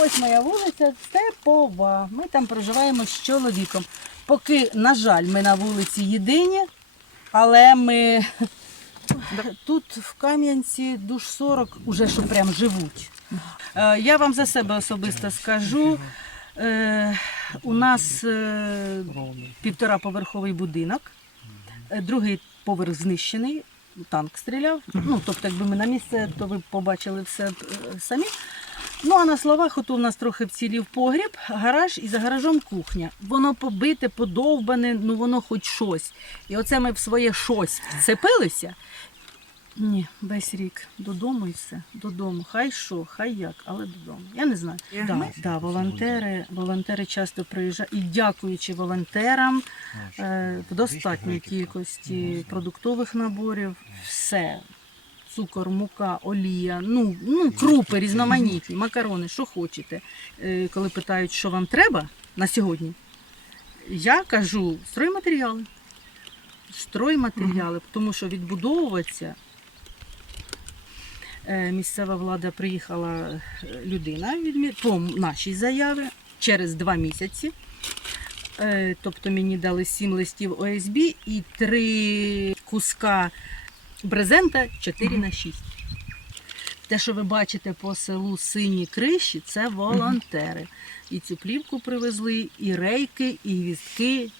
Ось моя вулиця Степова. Ми там проживаємо з чоловіком. Поки, на жаль, ми на вулиці єдині, але ми тут в Кам'янці душ 40 уже що прям живуть. Е, Я вам за себе особисто скажу. Е, У нас е, півтораповерховий будинок, другий поверх знищений, танк стріляв. Ну, тобто, якби ми на місце, то ви побачили все самі. Ну, а на словах, ото у нас трохи вцілів погріб, гараж і за гаражом кухня. Воно побите, подовбане, ну воно хоч щось. І оце ми в своє щось вцепилися. Ні, весь рік додому і все. Додому. Хай що, хай як, але додому. Я не знаю. Да, да, волонтери, волонтери часто приїжджають і дякуючи волонтерам е, в достатній кількості продуктових наборів, все. Цукор, мука, олія, ну, ну крупи різноманітні, макарони, що хочете. Е, коли питають, що вам треба на сьогодні, я кажу стройматеріали. Стройматеріали, тому що відбудовуватися. Е, Місцева влада приїхала е, людина по нашій заяві через два місяці. Тобто мені дали сім листів ОСБ і три куска брезента 4 на 6. Те, що ви бачите по селу сині криші, це волонтери. І цю плівку привезли, і рейки, і гвіздки.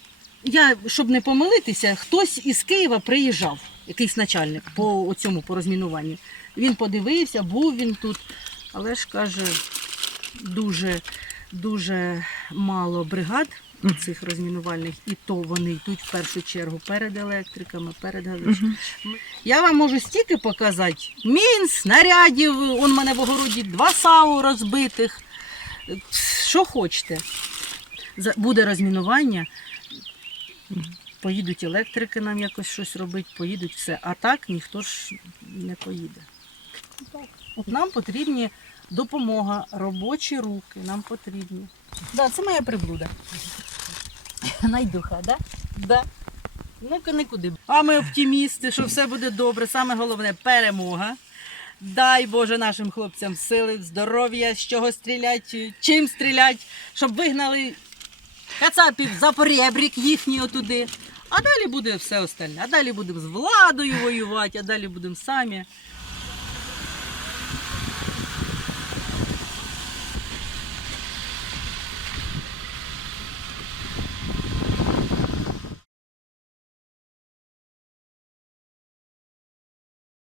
Я, щоб не помилитися, хтось із Києва приїжджав, якийсь начальник по цьому по розмінуванню. Він подивився, був він тут, але ж каже, дуже, дуже мало бригад цих розмінувальних, і то вони йдуть в першу чергу перед електриками, перед газовичами. Я вам можу стільки показати. Мін, снарядів, он в мене в огороді два САУ розбитих. Що хочете. Буде розмінування. Поїдуть електрики нам якось щось робити, поїдуть все. А так ніхто ж не поїде. От нам потрібні допомога, робочі руки нам потрібні. Да, це моя приблуда. Найдуха, да? Да. Ну, нікуди. А ми оптимісти, що все буде добре. Саме головне перемога. Дай Боже нашим хлопцям сили, здоров'я, з чого стрілять, чим стрілять, щоб вигнали кацапів за поребрік їхній отуди. А далі буде все остальне. А далі будемо з владою воювати, а далі будемо самі.